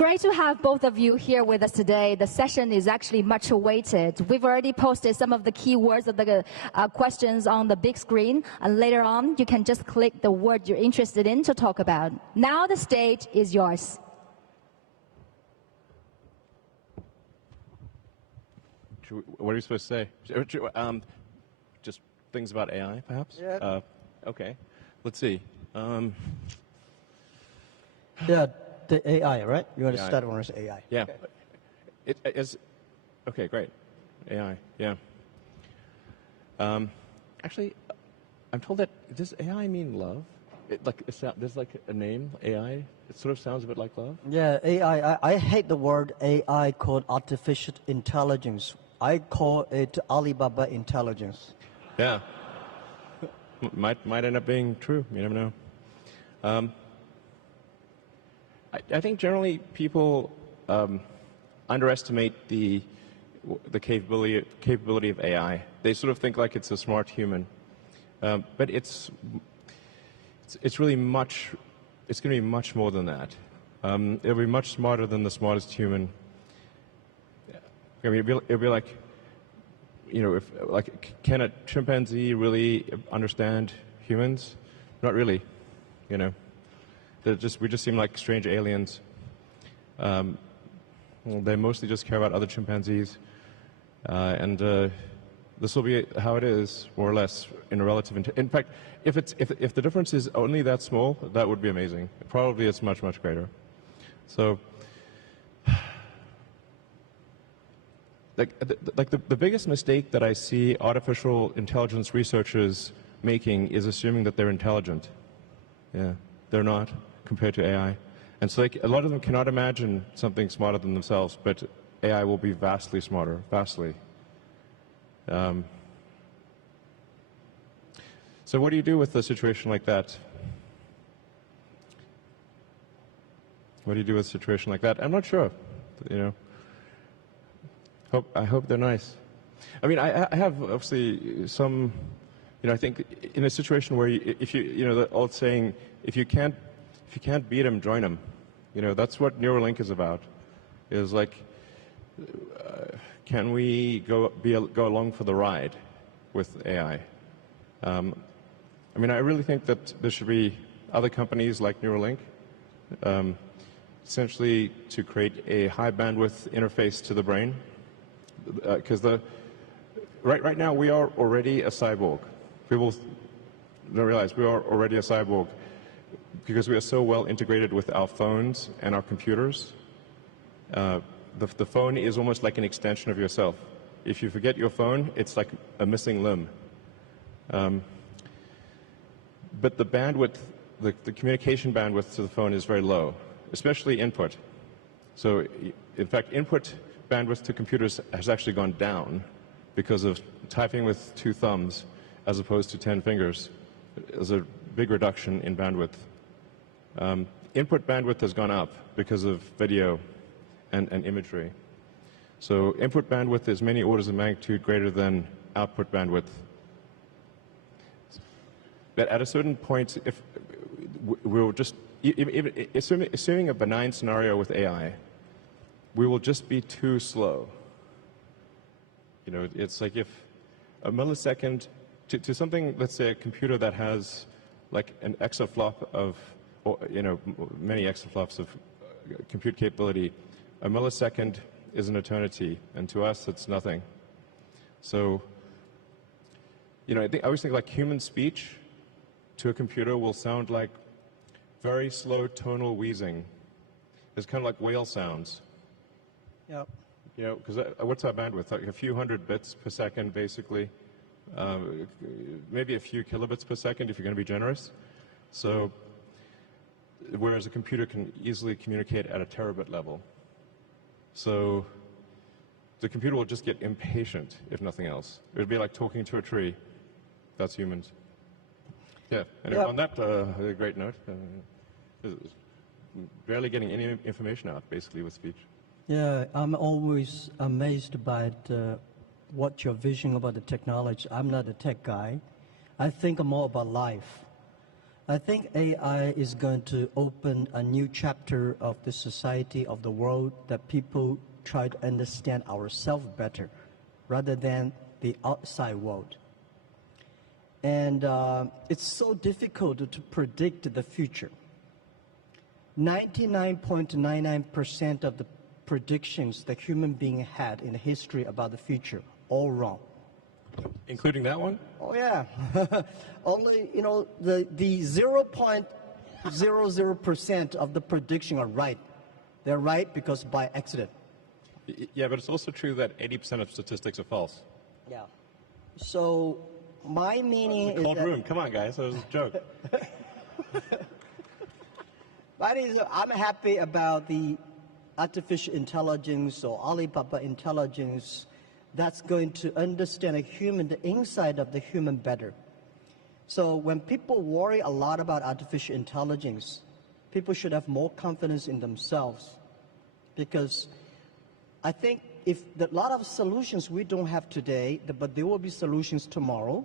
Great to have both of you here with us today. The session is actually much awaited. We've already posted some of the keywords of the questions on the big screen, and later on you can just click the word you're interested in to talk about. Now the stage is yours. What are you supposed to say? Just things about AI, perhaps? Yeah. Okay. Let's see. Yeah, the AI, right? You want to AI. start with AI? Yeah. Okay. It is. Okay, great. AI. Yeah. Actually, I'm told that does AI mean love? There's like a name AI. It sort of sounds a bit like love. Yeah, AI. I hate the word AI called artificial intelligence. I call it Alibaba Intelligence. Yeah. might end up being true. You never know. I think generally people underestimate the capability of AI. They sort of think like it's a smart human, but it's really much. It's going to be much more than that. It'll be much smarter than the smartest human. I mean, it'll be like, you know, can a chimpanzee really understand humans? Not really, you know. We just seem like strange aliens. They mostly just care about other chimpanzees, and this will be how it is, more or less, in a relative. In fact, if the difference is only that small, that would be amazing. Probably it's much greater. So, the biggest mistake that I see artificial intelligence researchers making is assuming that they're intelligent. Yeah, they're not compared to AI. And so a lot of them cannot imagine something smarter than themselves, but AI will be vastly smarter, vastly. So what do you do with a situation like that? What do you do with a situation like that? I'm not sure, you know. I hope they're nice. I mean, I have obviously some, you know, I think in a situation where if you know, the old saying, if you can't beat them, join them. You know, that's what Neuralink is about. Is like, can we go along for the ride with AI? I mean, I really think that there should be other companies like Neuralink, essentially to create a high bandwidth interface to the brain, because right now we are already a cyborg. People don't realize we are already a cyborg because we are so well integrated with our phones and our computers. The phone is almost like an extension of yourself. If you forget your phone, it's like a missing limb. But the bandwidth, the communication bandwidth to the phone is very low, especially input. So, in fact, input bandwidth to computers has actually gone down because of typing with 2 thumbs as opposed to 10 fingers. There's a big reduction in bandwidth. Input bandwidth has gone up because of video and imagery. So input bandwidth is many orders of magnitude greater than output bandwidth. But at a certain point, if we'll just, assuming a benign scenario with AI, we will just be too slow. You know, it's like if a millisecond to something, let's say a computer that has like an exaflop of, or, you know, many exaflops of compute capability, a millisecond is an eternity, and to us it's nothing. So, you know, I always think like human speech to a computer will sound like very slow tonal wheezing. It's kind of like whale sounds. Yep. You know, because what's our bandwidth? Like a few hundred bits per second, basically. Maybe a few kilobits per second if you're going to be generous. So, whereas a computer can easily communicate at a terabit level. So, the computer will just get impatient, if nothing else. It would be like talking to a tree. That's humans. Yeah, and on that great note, barely getting any information out, basically, with speech. Yeah, I'm always amazed by what your vision about the technology. I'm not a tech guy. I think more about life. I think AI is going to open a new chapter of the society, of the world, that people try to understand ourselves better rather than the outside world. And it's so difficult to predict the future. 99.99% of the predictions that human being had in history about the future, all wrong. Including that one? Oh yeah, only the 0.00% of the prediction are right. They're right because by accident. Yeah, but it's also true that 80% of statistics are false. Yeah. So my meaning is Cold that, room. Come on, guys. That was a joke. I'm happy about the artificial intelligence or Alibaba Intelligence that's going to understand the inside of the human better. So when people worry a lot about artificial intelligence, people should have more confidence in themselves, because I think if a lot of solutions we don't have today, but there will be solutions tomorrow.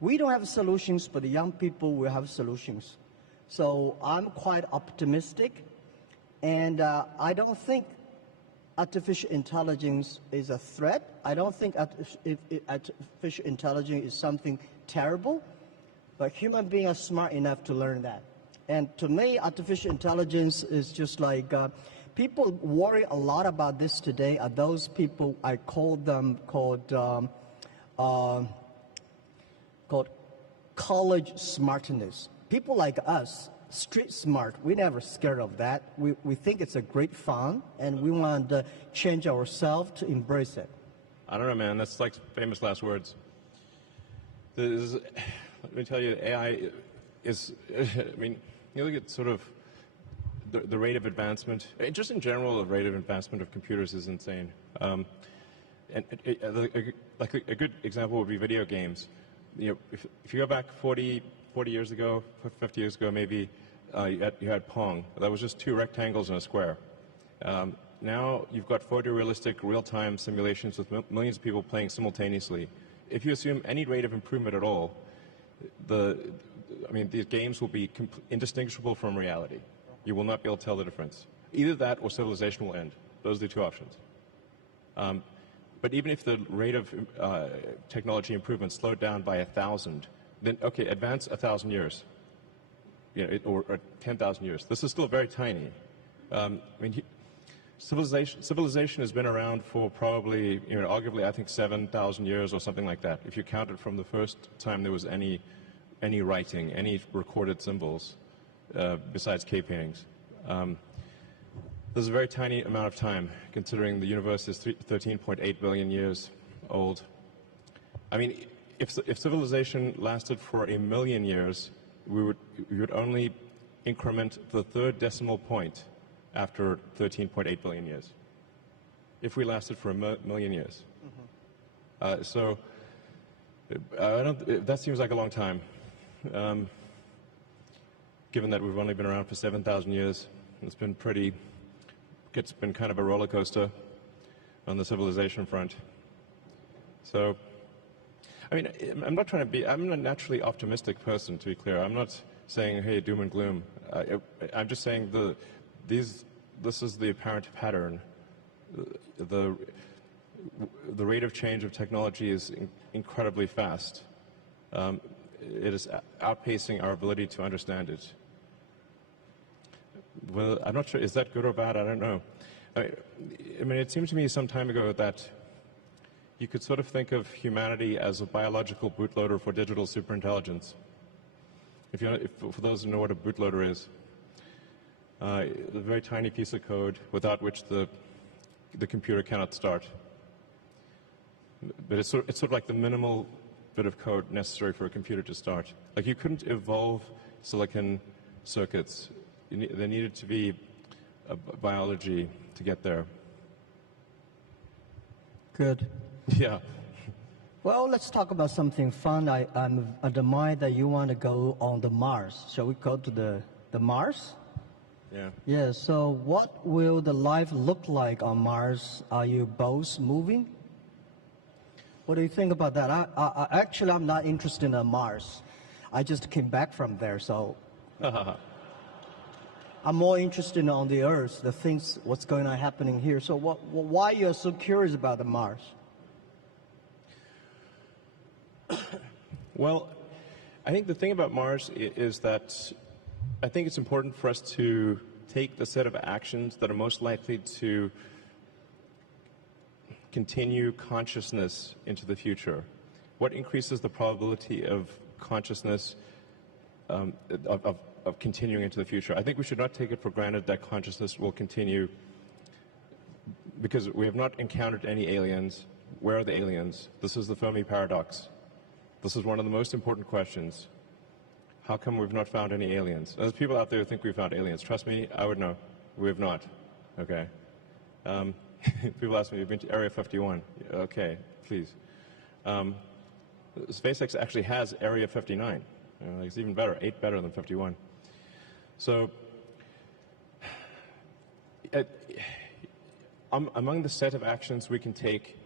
We don't have solutions, but the young people will have solutions. So I'm quite optimistic, and I don't think artificial intelligence is a threat. I don't think artificial intelligence is something terrible, but human beings are smart enough to learn that. And to me, artificial intelligence is just like, people worry a lot about this today are those people, I call them called college smartness. People like us, street smart, we're never scared of that. We think it's a great fun, and we want to change ourselves to embrace it. I don't know, man. That's like famous last words. Let me tell you, AI is, I mean, you look at sort of the rate of advancement, just in general, the rate of advancement of computers is insane. And like a good example would be video games. You know, if you go back 40 years ago, 50 years ago maybe, you had Pong. That was just two rectangles and a square. Now you've got photorealistic real-time simulations with millions of people playing simultaneously. If you assume any rate of improvement at all, these games will be indistinguishable from reality. You will not be able to tell the difference. Either that or civilization will end. Those are the two options. But even if the rate of technology improvement slowed down by 1,000, then okay, advance 1,000 years, or 10,000 years. This is still very tiny. Civilization has been around for probably, arguably, I think 7,000 years or something like that. If you count it from the first time there was any writing, any recorded symbols, besides cave paintings. There's a very tiny amount of time, considering the universe is 13.8 billion years old. I mean, if civilization lasted for 1 million years, we would only increment the third decimal point after 13.8 billion years. If we lasted for 1 million years. That seems like a long time. Given that we've only been around for 7,000 years, it's been kind of a roller coaster on the civilization front. So, I mean, I'm a naturally optimistic person, to be clear. I'm not saying, hey, doom and gloom. I'm just saying this is the apparent pattern. The rate of change of technology is incredibly fast. It is outpacing our ability to understand it. Well, I'm not sure, is that good or bad? I don't know. I mean, it seemed to me some time ago that you could sort of think of humanity as a biological bootloader for digital superintelligence. For those who know what a bootloader is, a very tiny piece of code without which the computer cannot start. But it's sort of like the minimal bit of code necessary for a computer to start. Like, you couldn't evolve silicon circuits. There needed to be a biology to get there. Good. Yeah. Well, let's talk about something fun. I'm of the mind that you want to go on the Mars. Shall we go to the Mars? Yeah. Yeah, so what will the life look like on Mars? Are you both moving? What do you think about that? Actually, I'm not interested in Mars. I just came back from there, so I'm more interested on the Earth, the things, what's going on happening here. So why you're so curious about the Mars? Well, I think the thing about Mars is that I think it's important for us to take the set of actions that are most likely to continue consciousness into the future. What increases the probability of consciousness of continuing into the future? I think we should not take it for granted that consciousness will continue because we have not encountered any aliens. Where are the aliens? This is the Fermi paradox. This is one of the most important questions. How come we've not found any aliens? There's people out there who think we've found aliens. Trust me, I would know. We have not. Okay. People ask me, you've been to Area 51. Okay, please. SpaceX actually has Area 59. It's even better, 8 better than 51. So, among the set of actions we can take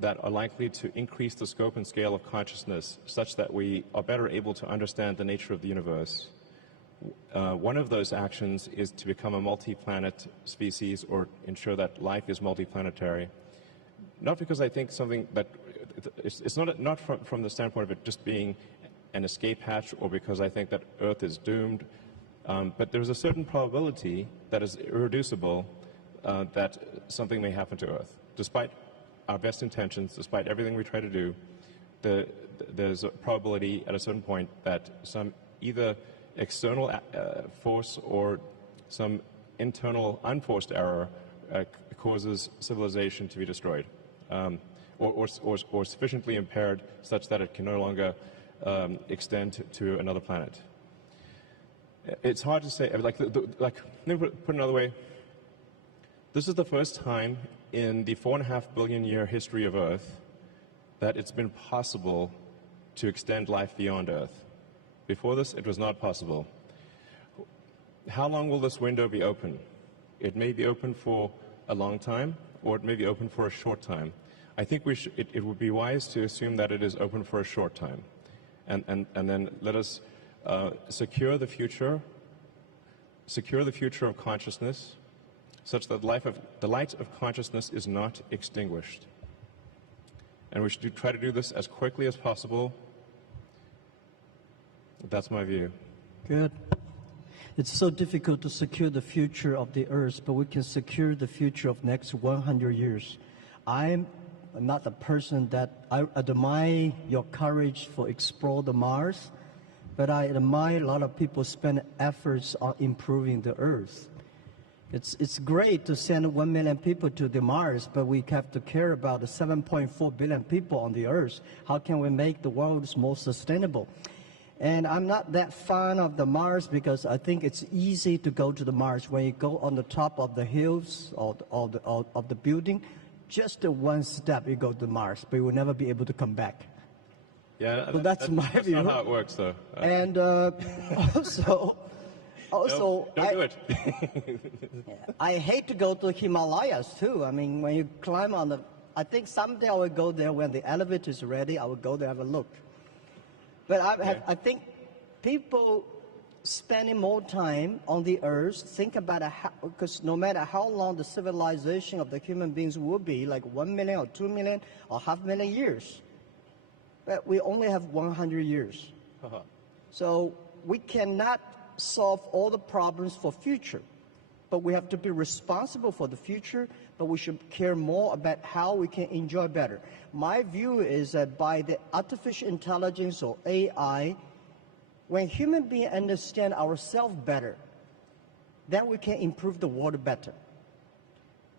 that are likely to increase the scope and scale of consciousness such that we are better able to understand the nature of the universe, one of those actions is to become a multi-planet species or ensure that life is multi-planetary. Not because I think something that, it's not from the standpoint of it just being an escape hatch or because I think that Earth is doomed, but there's a certain probability that is irreducible that something may happen to Earth. Despite our best intentions, despite everything we try to do, there's a probability at a certain point that some either external force or some internal unforced error causes civilization to be destroyed, or sufficiently impaired such that it can no longer extend to another planet. It's hard to say. Like, let me put it another way. This is the first time in the 4.5 billion year history of Earth that it's been possible to extend life beyond Earth. Before this, it was not possible. How long will this window be open? It may be open for a long time, or it may be open for a short time. I think it would be wise to assume that it is open for a short time. And then let us secure the future of consciousness, such that the light of consciousness is not extinguished. And we should try to do this as quickly as possible. That's my view. Good. It's so difficult to secure the future of the Earth, but we can secure the future of next 100 years. I'm not the person that I admire your courage for explore the Mars, but I admire a lot of people spend efforts on improving the Earth. It's great to send 1 million people to the Mars, but we have to care about the 7.4 billion people on the Earth. How can we make the world more sustainable? And I'm not that fan of the Mars because I think it's easy to go to the Mars. When you go on the top of the hills or of the building, just one step you go to Mars, but you will never be able to come back. Yeah, so that's my view. That's not how it works, though. And also, don't do it. I hate to go to Himalayas too. I mean, when you climb on the, I think someday I will go there when the elevator is ready. I will go there and have a look. But I think people spending more time on the Earth, think about because no matter how long the civilization of the human beings will be, like 1 million or 2 million or 500,000 years, but we only have 100 years. So we cannot solve all the problems for future, but we have to be responsible for the future, but we should care more about how we can enjoy better. My view is that by the artificial intelligence or AI, when human beings understand ourselves better, then we can improve the world better.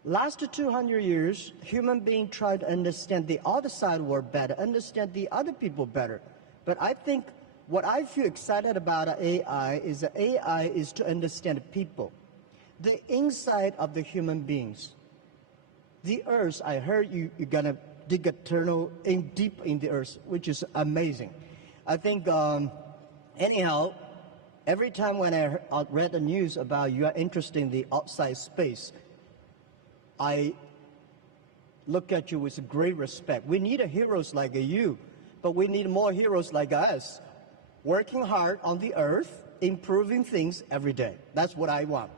Last 200 years, human beings tried to understand the other side world better, understand the other people better. But I think what I feel excited about AI is that AI is to understand people, the inside of the human beings. The Earth, I heard you're going to dig a tunnel deep in the Earth, which is amazing. I think, anyhow, every time when I read the news about you are interested in the outside space, I look at you with great respect. We need heroes like you, but we need more heroes like us, working hard on the Earth, improving things every day. That's what I want.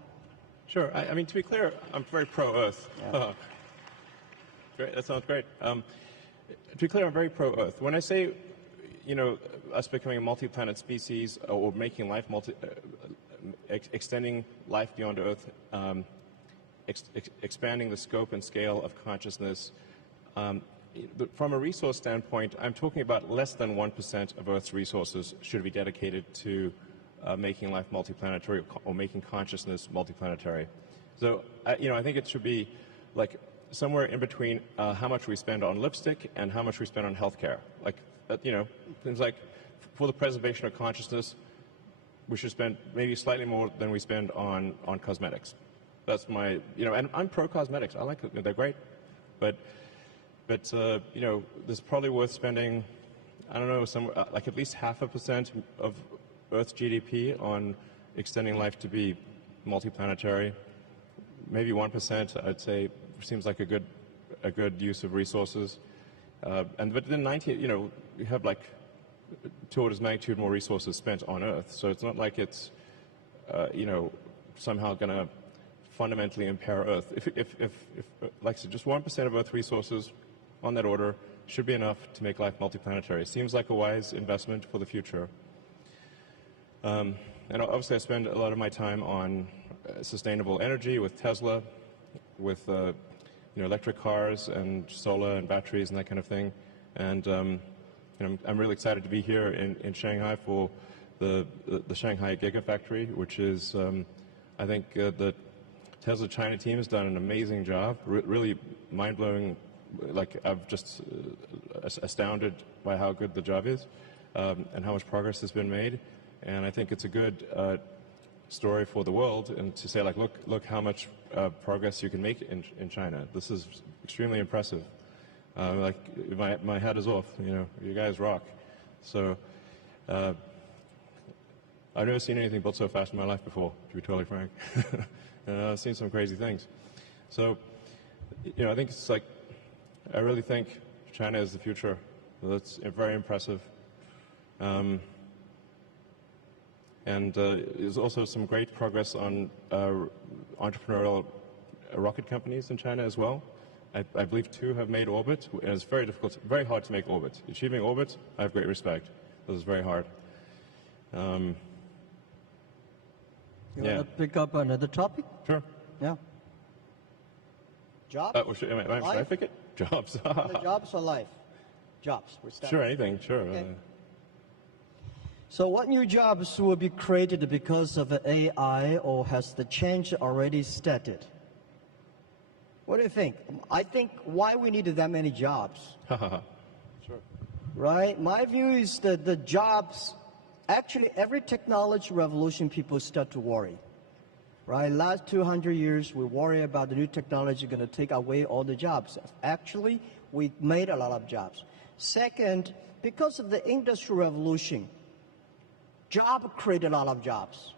Sure. I mean, to be clear, I'm very pro-Earth. Yeah. Great. That sounds great. To be clear, I'm very pro-Earth. When I say, us becoming a multi-planet species or making life extending life beyond Earth, expanding the scope and scale of consciousness, from a resource standpoint, I'm talking about less than 1% of Earth's resources should be dedicated to making life multiplanetary or making consciousness multiplanetary. So, I think it should be like somewhere in between how much we spend on lipstick and how much we spend on healthcare. Like, things like for the preservation of consciousness, we should spend maybe slightly more than we spend on cosmetics. That's my, and I'm pro-cosmetics. I like it. They're great. But there's probably worth spending, I don't know, like at least 0.5% of Earth's GDP on extending life to be multiplanetary. Maybe 1%, I'd say, seems like a good use of resources. But then we have like 2 orders of magnitude more resources spent on Earth. So it's not like it's, somehow going to fundamentally impair Earth. If like I said, just 1% of Earth resources on that order should be enough to make life multiplanetary. It seems like a wise investment for the future. And obviously I spend a lot of my time on sustainable energy with Tesla, with electric cars and solar and batteries and that kind of thing. And I'm really excited to be here in Shanghai for the Shanghai Gigafactory, which is, I think the Tesla China team has done an amazing job, really mind-blowing. Like, I'm just astounded by how good the job is and how much progress has been made. And I think it's a good story for the world, and to say, like, look how much progress you can make in China. This is extremely impressive. Like, my hat is off. You guys rock. So I've never seen anything built so fast in my life before, to be totally frank. I've seen some crazy things. So, I think it's like, I really think China is the future. That's very impressive. And there's also some great progress on entrepreneurial rocket companies in China as well. I believe 2 have made orbit, and it's very difficult, very hard to make orbit. Achieving orbit, I have great respect. This is very hard. You want to pick up another topic? Sure. Yeah. Jobs? Should I pick it? Jobs. Jobs or life? Jobs. Sure, anything, sure. Okay. So what new jobs will be created because of AI, or has the change already started? What do you think? I think why we need that many jobs. Sure. Right? My view is that the jobs, actually every technology revolution, people start to worry. Right? Last 200 years, we worry about the new technology going to take away all the jobs. Actually, we made a lot of jobs. Second, because of the industrial revolution, job created a lot of jobs.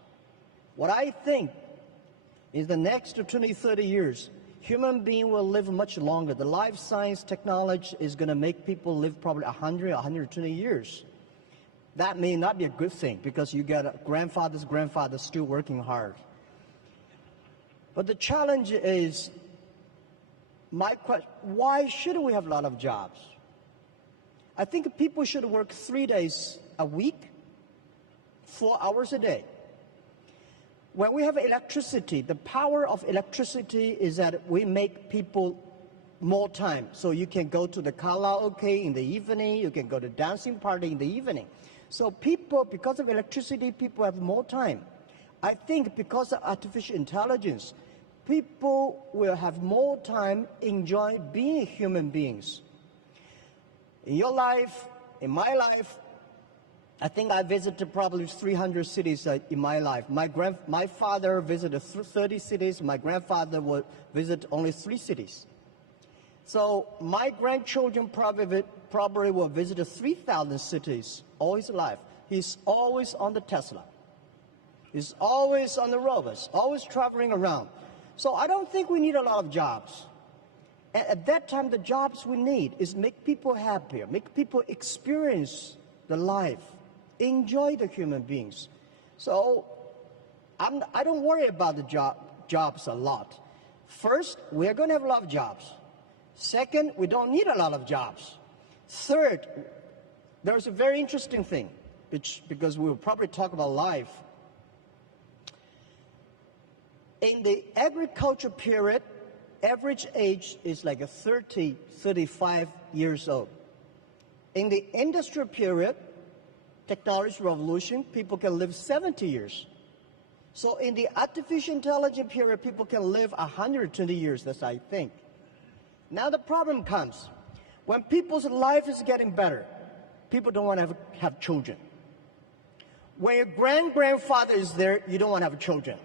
What I think is the next 20, 30 years, human being will live much longer. The life science technology is going to make people live probably 100, 120 years. That may not be a good thing, because you got grandfather's grandfather still working hard. But the challenge is, my question, why should we have a lot of jobs? I think people should work 3 days a week, 4 hours a day. When we have electricity, the power of electricity is that we make people more time. So you can go to the karaoke in the evening, you can go to dancing party in the evening. So people, because of electricity, people have more time. I think because of artificial intelligence, people will have more time enjoy being human beings. In your life, in my life, I think I visited probably 300 cities in my life. My father visited 30 cities. My grandfather would visit only 3 cities. So my grandchildren probably will visit 3,000 cities all his life. He's always on the Tesla. He's always on the rovers, always traveling around. So I don't think we need a lot of jobs. At that time, the jobs we need is make people happier, make people experience the life, enjoy the human beings. So I don't worry about the jobs a lot. First, we are going to have a lot of jobs. Second, we don't need a lot of jobs. Third, there's a very interesting thing, because we'll probably talk about life. In the agriculture period, average age is like 30, 35 years old. In the industrial period, technology revolution, people can live 70 years. So in the artificial intelligence period, people can live 120 years, that's I think. Now the problem comes. When people's life is getting better, people don't want to have children. When your grandfather is there, you don't want to have children.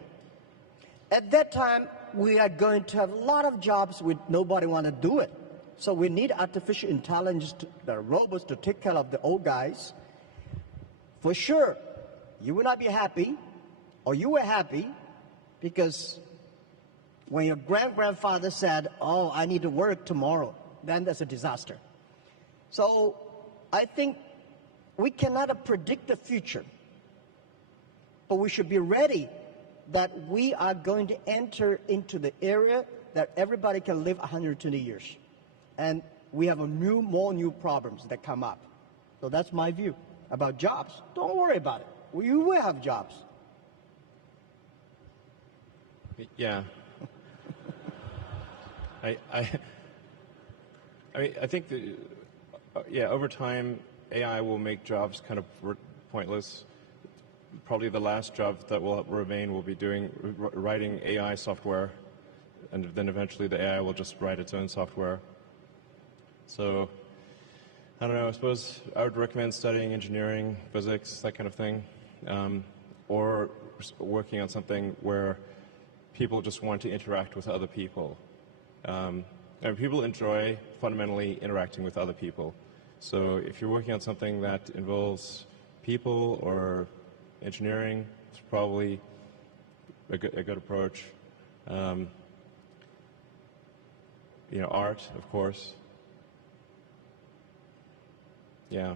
At that time, we are going to have a lot of jobs with nobody want to do it. So we need artificial intelligence, the robots to take care of the old guys. For sure, you will not be happy, or you were happy, because when your grandfather said, oh, I need to work tomorrow, then that's a disaster. So I think we cannot predict the future, but we should be ready that we are going to enter into the area that everybody can live 120 years. And we have more new problems that come up. So that's my view about jobs. Don't worry about it. We will have jobs. Yeah. I think that, over time, AI will make jobs kind of pointless. Probably the last job that will remain will be writing AI software, and then eventually the AI will just write its own software. So, I don't know, I suppose I would recommend studying engineering, physics, that kind of thing, or working on something where people just want to interact with other people. And people enjoy fundamentally interacting with other people. So if you're working on something that involves people or engineering, it's probably a good approach. Art, of course. Yeah.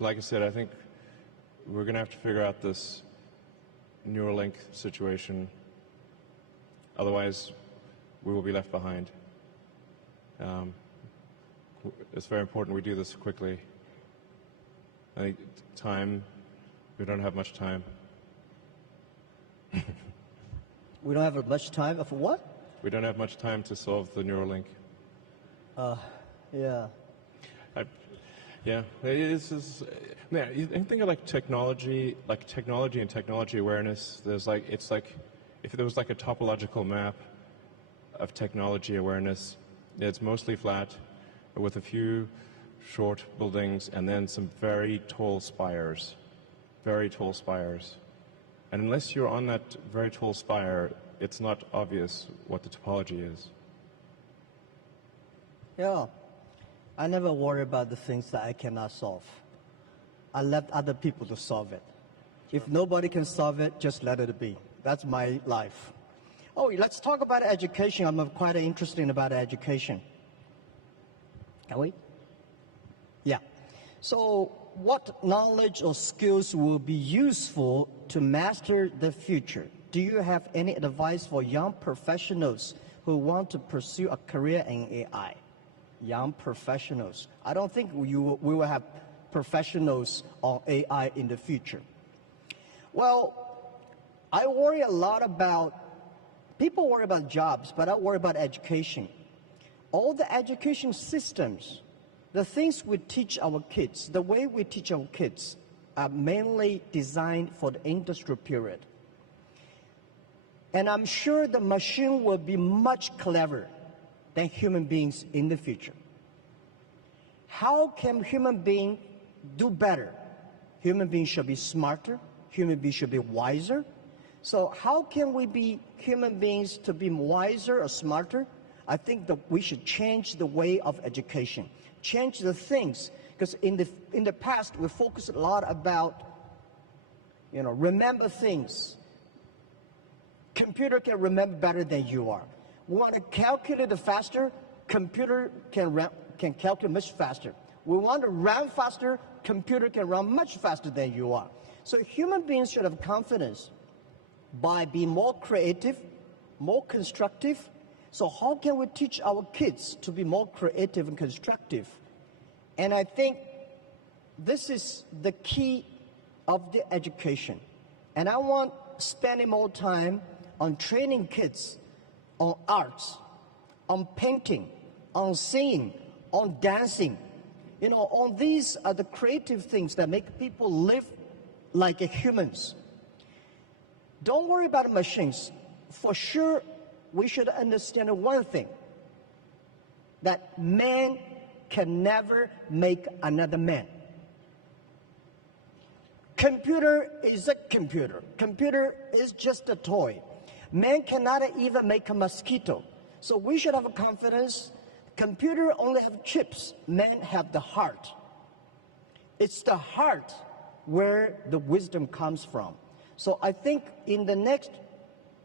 Like I said, I think we're going to have to figure out this Neuralink situation. Otherwise, we will be left behind. It's very important we do this quickly. I think we don't have much time. We don't have much time for what? We don't have much time to solve the Neuralink. Yeah. Yeah, you think of technology and technology awareness. It's like if there was a topological map of technology awareness. It's mostly flat, with a few short buildings and then some very tall spires. Very tall spires. And unless you're on that very tall spire, it's not obvious what the topology is. Yeah. I never worry about the things that I cannot solve. I let other people to solve it. Sure. If nobody can solve it, just let it be. That's my life. Oh, let's talk about education. I'm quite interested about education. Can we? Yeah. So what knowledge or skills will be useful to master the future? Do you have any advice for young professionals who want to pursue a career in AI? Young professionals. I don't think we will have professionals on AI in the future. Well, I worry a lot about, people worry about jobs, but I worry about education. All the education systems, the things we teach our kids, the way we teach our kids are mainly designed for the industrial period. And I'm sure the machine will be much clever than human beings in the future. How can human beings do better? Human beings should be smarter. Human beings should be wiser. So how can we be human beings to be wiser or smarter? I think that we should change the way of education, change the things. Because in the past, we focused a lot about, remember things. Computer can remember better than you are. We want to calculate faster, computer can calculate much faster. We want to run faster, computer can run much faster than you are. So human beings should have confidence by being more creative, more constructive. So how can we teach our kids to be more creative and constructive? And I think this is the key of the education. And I want spending more time on training kids on arts, on painting, on singing, on dancing. You know, all these are the creative things that make people live like humans. Don't worry about machines. For sure, we should understand one thing, that man can never make another man. Computer is a computer. Computer is just a toy. Man cannot even make a mosquito. So we should have confidence. Computer only have chips. Man have the heart. It's the heart where the wisdom comes from. So I think in the next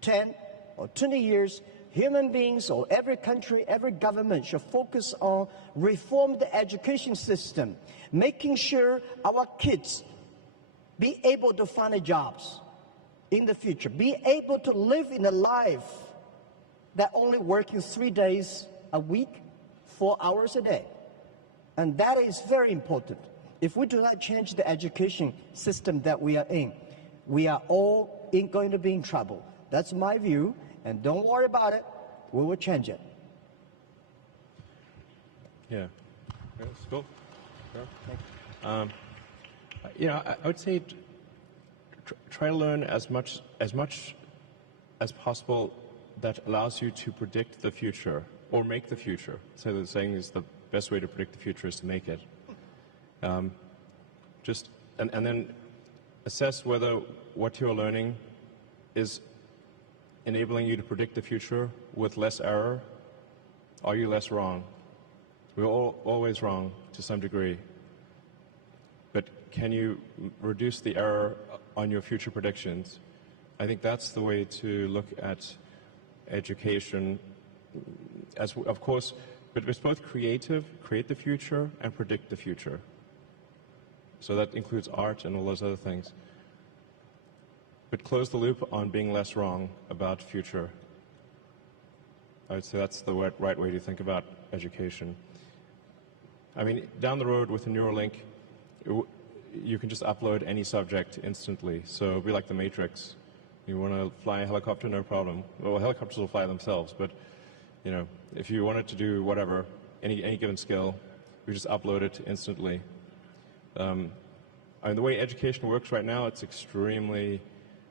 10 or 20 years, human beings or every country, every government should focus on reform the education system, making sure our kids be able to find jobs in the future, be able to live in a life that only working 3 days a week, 4 hours a day. And that is very important. If we do not change the education system that we are in, we are all going to be in trouble. That's my view, and don't worry about it. We will change it. Yeah. That's cool. Sure. You know, I would say try to learn as much as possible that allows you to predict the future or make the future. So the saying is the best way to predict the future is to make it. And then assess whether what you're learning is enabling you to predict the future with less error. Are you less wrong? We're always wrong to some degree. But can you reduce the error on your future predictions? I think that's the way to look at education. As of course, but it's both create the future, and predict the future. So that includes art and all those other things. But close the loop on being less wrong about future. I would say that's the right way to think about education. I mean, down the road with a Neuralink, you can just upload any subject instantly. So it'll be like the Matrix. You want to fly a helicopter, no problem. Well, helicopters will fly themselves, but you know, if you wanted to do whatever, any given skill, you just upload it instantly. I mean, the way education works right now, it's extremely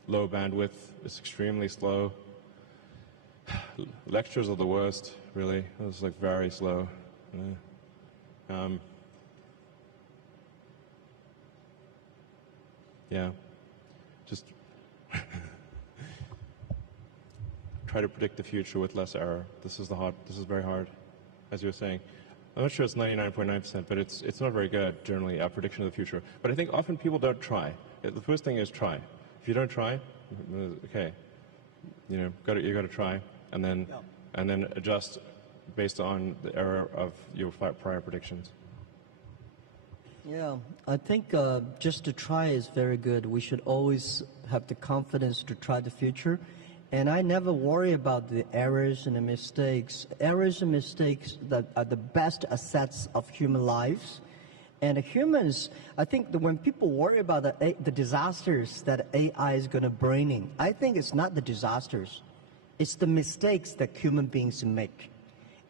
low bandwidth. It's extremely slow. Lectures are the worst, really. It's like very slow. Yeah, just try to predict the future with less error. This is very hard, as you were saying. I'm not sure it's 99.9%, but it's not very good generally at prediction of the future. But I think often people don't try. The first thing is try. If you don't try, okay, you know, you got to try, and then adjust based on the error of your prior predictions. Yeah, I think just to try is very good. We should always have the confidence to try the future. And I never worry about the errors and the mistakes. Errors and mistakes that are the best assets of human lives. And humans, I think that when people worry about the disasters that AI is going to bring in, I think it's not the disasters. It's the mistakes that human beings make.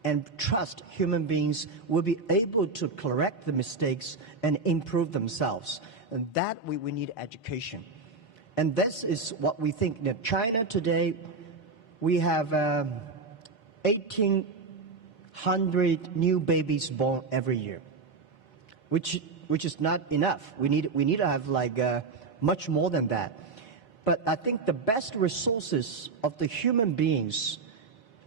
And trust human beings will be able to correct the mistakes and improve themselves. And that we need education. And this is what we think. In China today, we have 1,800 new babies born every year, which is not enough. We need to have like much more than that. But I think the best resources of the human beings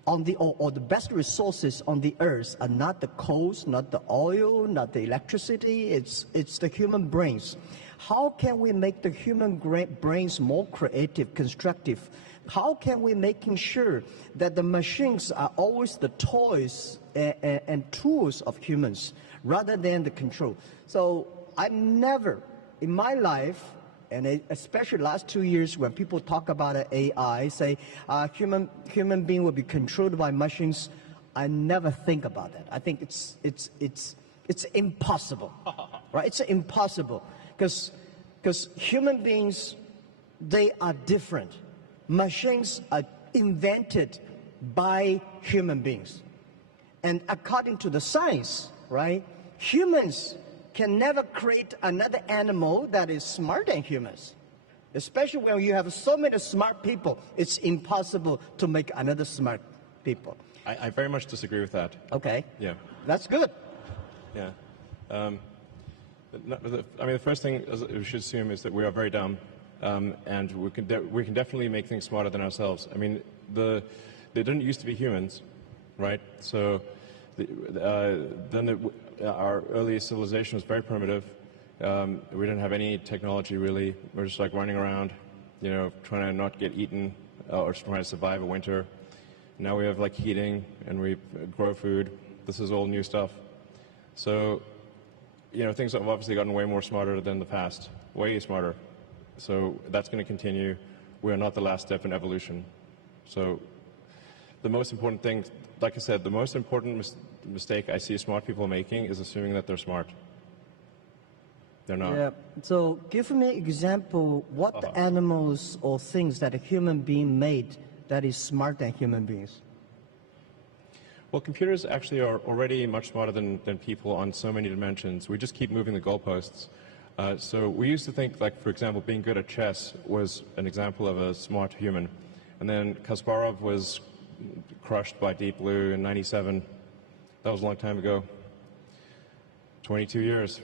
or the best resources on the earth are not the coals, not the oil, not the electricity. It's the human brains. How can we make the human brains more creative, constructive? How can we making sure that the machines are always the toys and tools of humans rather than the control? So I never in my life And especially last 2 years when people talk about AI, say human being will be controlled by machines, I never think about that. I think it's impossible, right? It's impossible because human beings, they are different. Machines are invented by human beings. And according to the science, right, humans can never create another animal that is smarter than humans. Especially when you have so many smart people, it's impossible to make another smart people. I very much disagree with that. Okay. Yeah. That's good. Yeah. I mean, the first thing we should assume is that we are very dumb, and we can definitely make things smarter than ourselves. I mean, they didn't used to be humans, right? So our early civilization was very primitive. We didn't have any technology really. We're just like running around, you know, trying to not get eaten or trying to survive a winter. Now we have like heating and we grow food. This is all new stuff. So, you know, things have obviously gotten way more smarter than the past, way smarter. So that's going to continue. We are not the last step in evolution. So the most important thing, like I said, the most important mistake I see smart people making is assuming that they're smart. They're not. Yeah. So give me an example, what the animals or things that a human being made that is smarter than human beings? Well, computers actually are already much smarter than people on so many dimensions. We just keep moving the goalposts. So we used to think, like, for example, being good at chess was an example of a smart human. And then Kasparov was crushed by Deep Blue in '97. That was a long time ago. 22 years.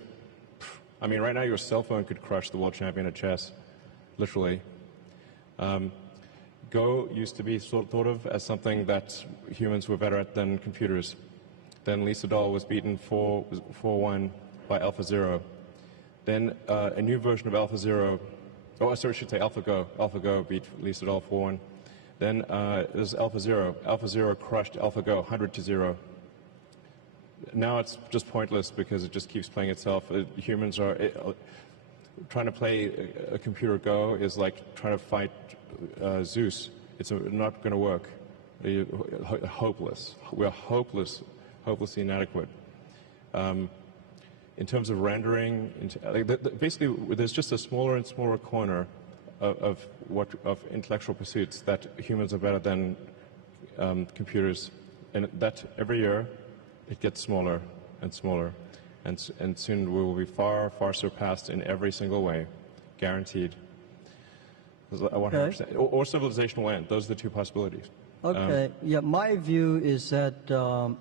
I mean, right now your cell phone could crush the world champion at chess, literally. Go used to be thought of as something that humans were better at than computers. Then Lee Sedol was beaten 4-1 by AlphaZero. Then a new version of AlphaZero, I should say AlphaGo. AlphaGo beat Lee Sedol 4-1. Then there's AlphaZero. AlphaZero crushed AlphaGo 100-0. Now it's just pointless because it just keeps playing itself. Humans are trying to play a computer Go is like trying to fight Zeus. It's not going to work. Hopeless. We're hopelessly inadequate. In terms of rendering, basically, there's just a smaller and smaller corner of intellectual pursuits that humans are better than computers, and that every year it gets smaller and smaller, and soon we will be far, far surpassed in every single way, guaranteed. 100%. Or civilization will end. Those are the two possibilities. Okay. Yeah, my view is that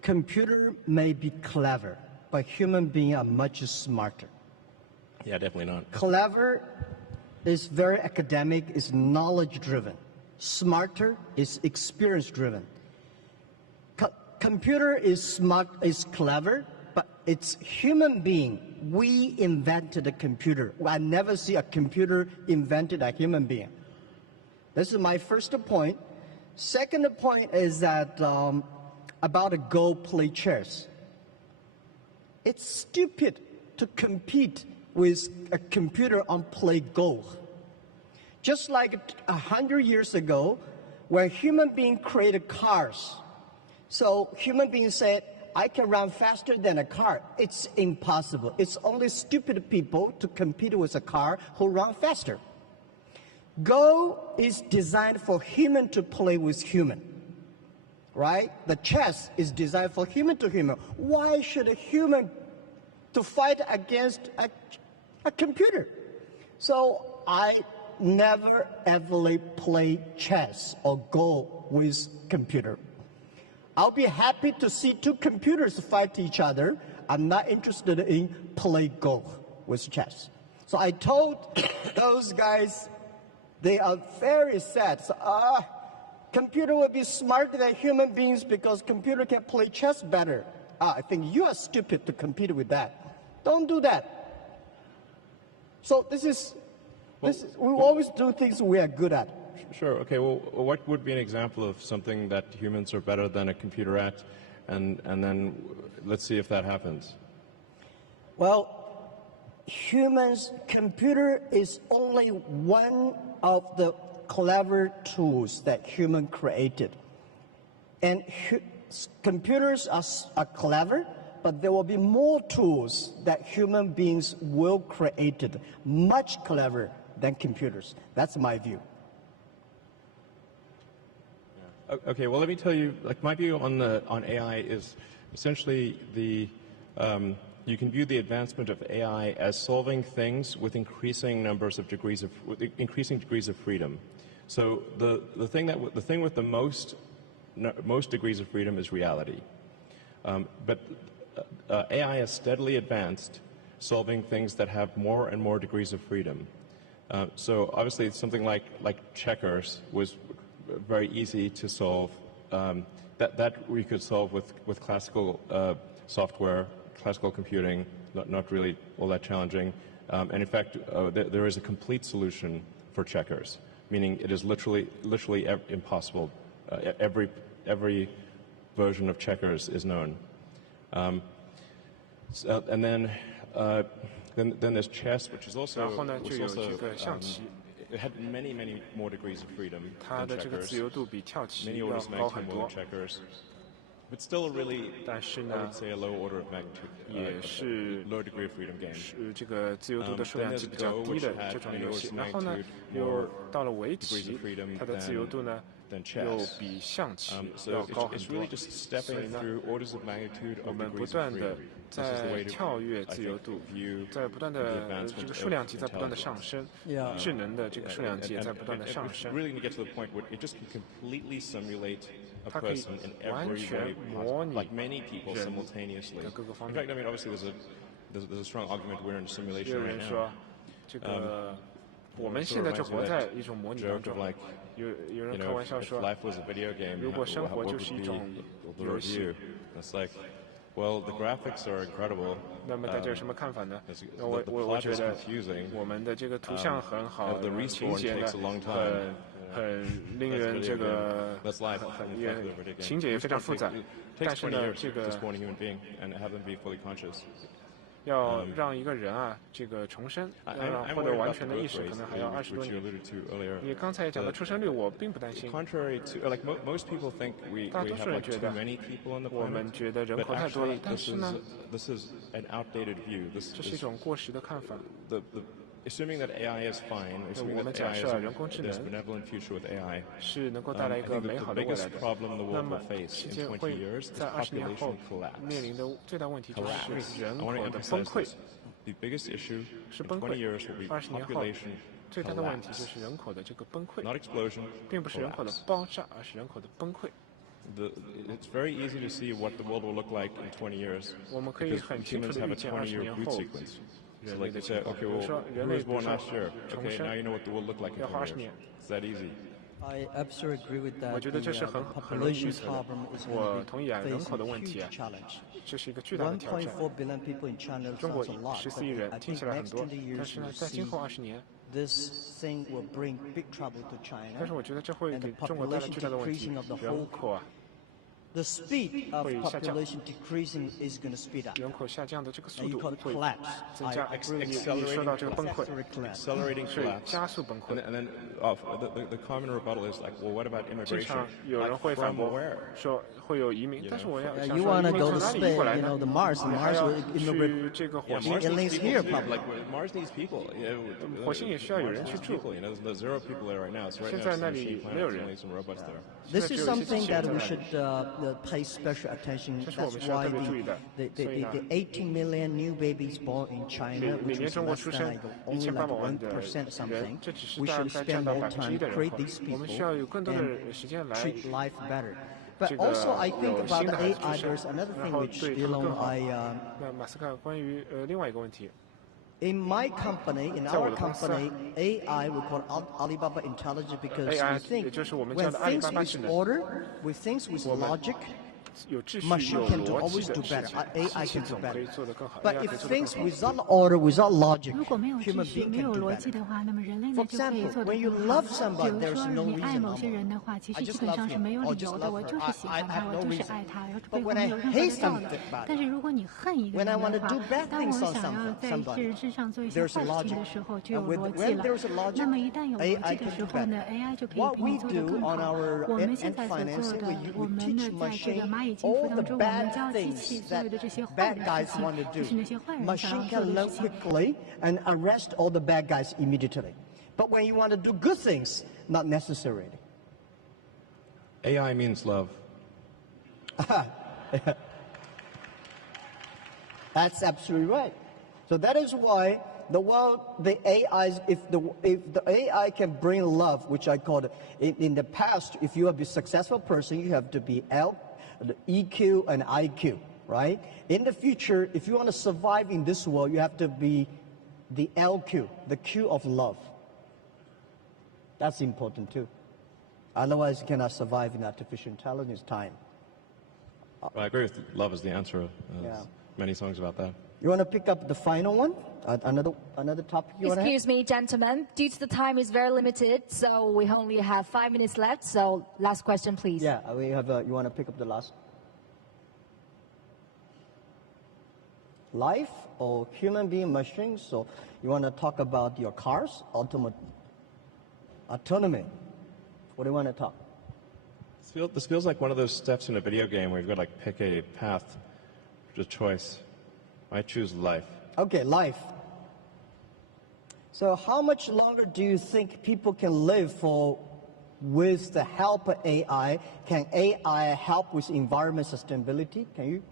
computer may be clever, but human beings are much smarter. Yeah, definitely not. Clever is very academic, is knowledge-driven. Smarter is experience-driven. Computer is smart, is clever, but it's human being. We invented a computer. I never see a computer invented a human being. This is my first point. Second point is that about a Go play chess. It's stupid to compete with a computer on play Go. Just like 100 years ago, when human beings created cars, so human beings said, I can run faster than a car. It's impossible. It's only stupid people to compete with a car who run faster. Go is designed for human to play with human, right? The chess is designed for human to human. Why should a human to fight against a computer? So I never ever play chess or Go with computer. I'll be happy to see two computers fight each other. I'm not interested in play Go with chess. So I told those guys, they are very sad. So, computer will be smarter than human beings because computer can play chess better. I think you are stupid to compete with that. Don't do that. So we always do things we are good at. Sure. Okay. Well, what would be an example of something that humans are better than a computer at, and then let's see if that happens. Well, computer is only one of the clever tools that human created. And computers are clever, but there will be more tools that human beings will create, much clever than computers. That's my view. Yeah. Okay, well, let me tell you, like, my view on AI is essentially you can view the advancement of AI as solving things with increasing degrees of freedom. So the thing with the most degrees of freedom is reality. But AI has steadily advanced, solving things that have more and more degrees of freedom. So obviously, something like checkers was very easy to solve. That we could solve with classical software, classical computing, not really all that challenging. And in fact, there is a complete solution for checkers, meaning it is literally impossible. Every version of checkers is known. And then there's chess, which is also it had many more degrees of freedom than checkers. Many orders of magnitude more than checkers. But still really, I would say a low order of magnitude, low degree of freedom game. 这个自由度的数量级比较低的这种游戏，然后呢，又到了围棋，它的自由度呢又比象棋要高很多。所以呢，我们不断的在跳跃自由度，在不断的这个数量级在不断的上升，智能的这个数量级也在不断的上升。它可以完全模拟 like many people simultaneously. In fact, I mean, obviously there's a strong argument we're in simulation right now. 这个我们现在就活在一种模拟当中。有人开玩笑说，如果生活就是一种游戏。It's like, well, the graphics are incredible. 那么大家有什么看法呢？我觉得我们的这个图像很好，情节呢很令人这个情节也非常复杂，但是呢，这个要让一个人啊，这个重生，获得完全的意识，可能还要20多年。你刚才也讲到出生率，我并不担心。大多数人觉得，我们觉得人口太多了，但是呢，这是一种过时的看法。Assuming that AI is fine, assuming that AI is a benevolent future with AI, I think the biggest problem the world will face in 20 years is population collapse. I want to emphasize this. The biggest issue in 20 years will be population collapse. Not explosion, collapse. It's very easy to see what the world will look like in 20 years because humans have a 20-year root sequence. So like they say, okay, well, who was born last year? Okay, now you know what the world looked like in 20 years. It's that easy. I absolutely agree with that. 我觉得这是很容易预测的。我同意啊，人口的问题啊，这是一个巨大的挑战。中国14亿人听起来很多，但是呢，在今后20年，但是我觉得这会给中国带来巨大的问题。人口啊。The speed of population decreasing is going to speed up. 人口下降的这个速度会增加，你说到这个崩溃 ，accelerating collapse， 加速崩溃。And then the common rebuttal is like, well, what about immigration? 经常有人会反驳说会有移民，但是我要想说， you want to go to 从哪里移过来呢？ the Mars will immigrate 这个火星 aliens here probably. Like Mars needs people. 火星也需要有人去住。There's 0 people there right now. So right 现 now 在 it's 那里没有人。 some robots there. This is something that we should pay special attention. That's why the 18 million new babies born in China, which is less than only like 1% something, we should spend more time to create these people and treat life better. But also, I think about the AI. There's another thing which Elon, in my company, in our company, AI we call Alibaba Intelligence because we think when things with order, with things with logic, 有秩序、 Machine 有 can 逻 always 辑 do 的事 better. 情， AI 系 can do 统可以 better. 做得更好 But ，AI 可以 if 做得更 things 好。 without order, without logic, 如果没有 human 秩序、 being 没 can 有 do 逻辑 better. 的话，那么人类 For 呢就可以 example, 做得 when you 更好。 love 比 somebody, 如 there's 说， no 你爱 reason. 某些人的话，其实基 just 本 love 上是 him, 没有 or 理 just 由的， love 我 her. 就是喜 I 欢他， have 我 no 就是 reason. 爱他，背 But 后 when 没 I 有任何 hate 的道理 something about。 但是如果你恨一个 When 人 I want 的 to 话 do bad， 当我 things on 想要在一 somebody， 些人身上做一些 there's 坏 a 事情 logic. 的时候，就 And 有 when 逻辑了 there's a。logic, 那么一旦有逻 AI 辑的 can 时 do 候呢 better. ，AI 就可以 What 比 we 你做得 do 更 on 好。 our 我们 end 现在所做 financing, 的， we 我们 teach 的在这个 machine 蚂蚁金服 all the 当中，我们 bad 教机器 things 所有 that 的这些坏 bad 的 guys 事情， want to 就是那些坏 do. 人想 Machine 要做 can 的 learn 事情。 quickly and arrest all the bad guys immediately. But when you want to do good things, not necessarily. AI means love. That's absolutely right. So that is why the AIs, if the AI can bring love, which I call it, in the past, if you are a successful person, you have to be the EQ and IQ, right? In the future, if you want to survive in this world, you have to be the LQ, the Q of love. That's important too. Otherwise, you cannot survive in artificial intelligence time. Well, I agree with love is the answer. Yeah. Many songs about that. You want to pick up the final one? Another topic you want to have? Excuse me, gentlemen. Due to the time is very limited, so we only have 5 minutes left. So last question, please. Yeah, we have. You want to pick up the last? Life or human being machines? So you want to talk about your cars, autonomy? What do you want to talk? This feels like one of those steps in a video game where you've got to like pick a path, a choice. I choose life. Okay, life. So how much longer do you think people can live for with the help of AI? Can AI help with environment sustainability? Can you?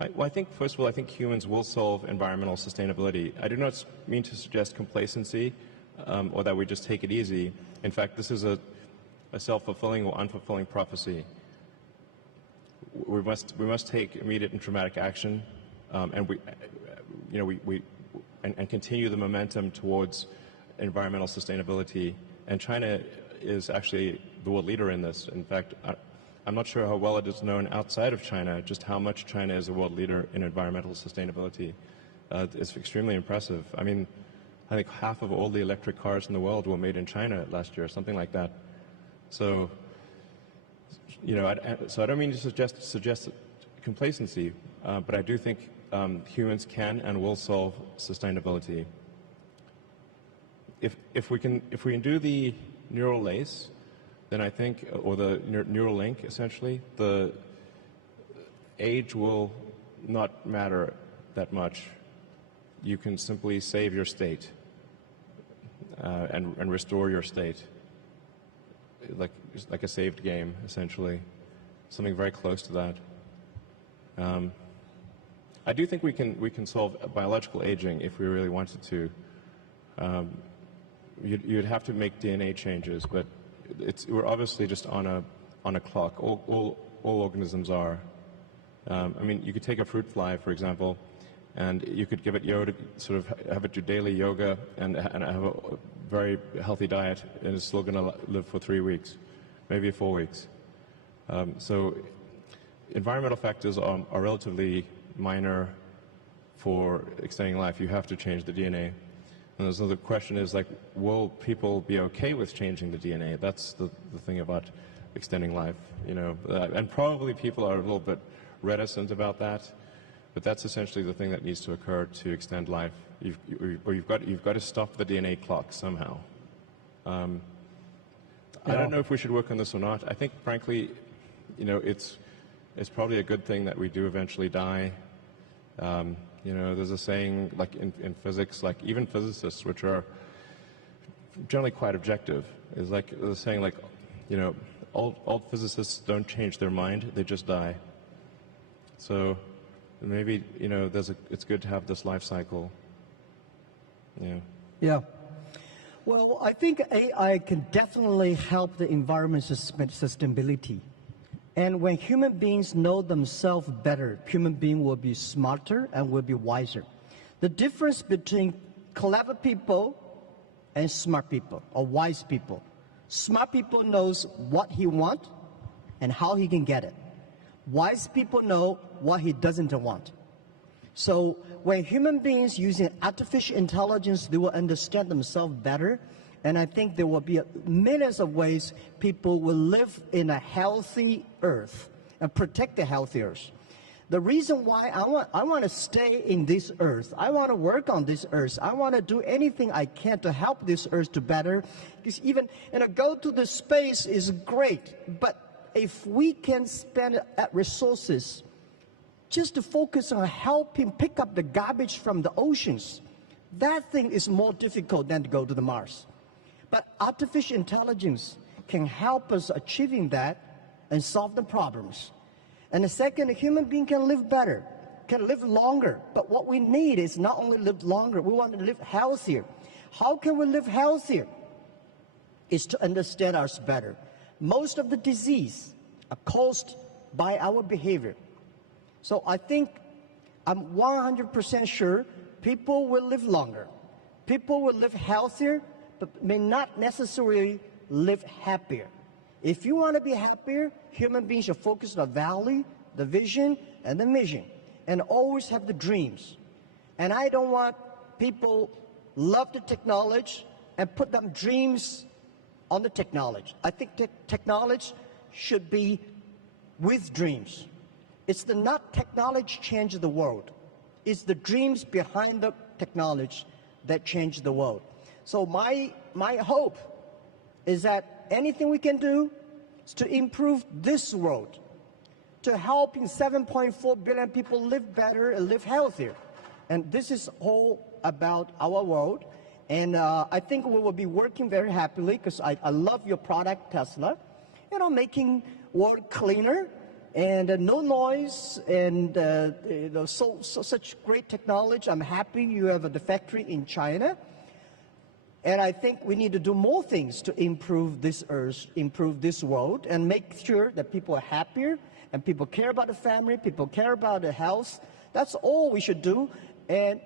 I think, first of all, I think humans will solve environmental sustainability. I do not mean to suggest complacency or that we just take it easy. In fact, this is a self-fulfilling or unfulfilling prophecy. We must take immediate and dramatic action, and continue the momentum towards environmental sustainability. And China is actually the world leader in this. In fact, I'm not sure how well it is known outside of China just how much China is a world leader in environmental sustainability. It's extremely impressive. I mean, I think half of all the electric cars in the world were made in China last year, something like that. So, so I don't mean to suggest complacency, but I do think humans can and will solve sustainability. If we can do the neural lace, then I think, or the neural link, essentially, the age will not matter that much. You can simply save your state and restore your state, like a saved game, essentially, something very close to that. I do think we can solve biological aging if we really wanted to. You'd have to make DNA changes, but we're obviously just on a clock. All organisms are. I mean, you could take a fruit fly, for example, and you could give it yoga, sort of have it do daily yoga and have a very healthy diet, and it's still going to live for 3 weeks, maybe 4 weeks. So environmental factors are relatively minor for extending life. You have to change the DNA. And so the question is, like, will people be okay with changing the DNA? That's the thing about extending life, and probably people are a little bit reticent about that, but that's essentially the thing that needs to occur to extend life. You've got to stop the DNA clock somehow. I don't know if we should work on this or not. I think, frankly, it's probably a good thing that we do eventually die. There's a saying, like in physics, like even physicists, which are generally quite objective, is like the saying, like, all physicists don't change their mind; they just die. So maybe it's good to have this life cycle. Yeah. Yeah. Well, I think AI can definitely help the environment sustainability. And when human beings know themselves better, human beings will be smarter and will be wiser. The difference between clever people and smart people or wise people, Smart people knows what he wants and how he can get it. Wise people know what he doesn't want. So when human beings using artificial intelligence, they will understand themselves better. And I think there will be millions of ways people will live in a healthy earth and protect the healthy earth. The reason why I want to stay in this earth, I want to work on this earth, I want to do anything I can to help this earth to better. Because even go to the space is great, but if we can spend resources just to focus on helping pick up the garbage from the oceans, that thing is more difficult than to go to the Mars. But artificial intelligence can help us achieving that and solve the problems. And the second, a human being can live better, can live longer. But what we need is not only live longer, we want to live healthier. How can we live healthier? Is to understand us better. Most of the disease are caused by our behavior. So I think I'm 100% sure people will live longer. People will live healthier, but may not necessarily live happier. If you want to be happier, human beings should focus on the value, the vision, and the mission, and always have the dreams. And I don't want people love the technology and put them dreams on the technology. I think technology should be with dreams. It's not technology change the world. It's the dreams behind the technology that change the world. So my hope is that anything we can do is to improve this world, to helping 7.4 billion people live better and live healthier. And this is all about our world. And I think we will be working very happily because I love your product, Tesla. Making world cleaner and no noise and such great technology. I'm happy you have the factory in China. And I think we need to do more things to improve this earth, improve this world, and make sure that people are happier and people care about the family, people care about the health. That's all we should do. And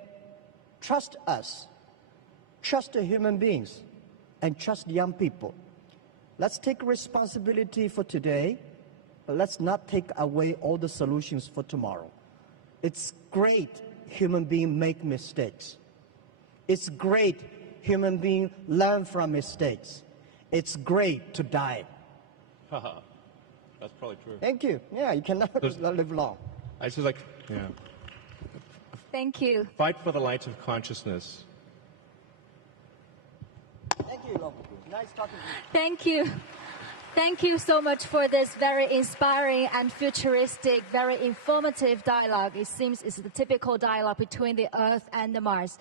trust us. Trust the human beings and trust young people. Let's take responsibility for today, but let's not take away all the solutions for tomorrow. It's great human beings make mistakes. It's great human beings learn from mistakes. It's great to die. Haha, that's probably true. Thank you. Yeah, you cannot live long. I just Thank you. Fight for the light of consciousness. Thank you, Elon. Nice talking to you. Thank you. Thank you so much for this very inspiring and futuristic, very informative dialogue. It seems it's the typical dialogue between the Earth and the Mars.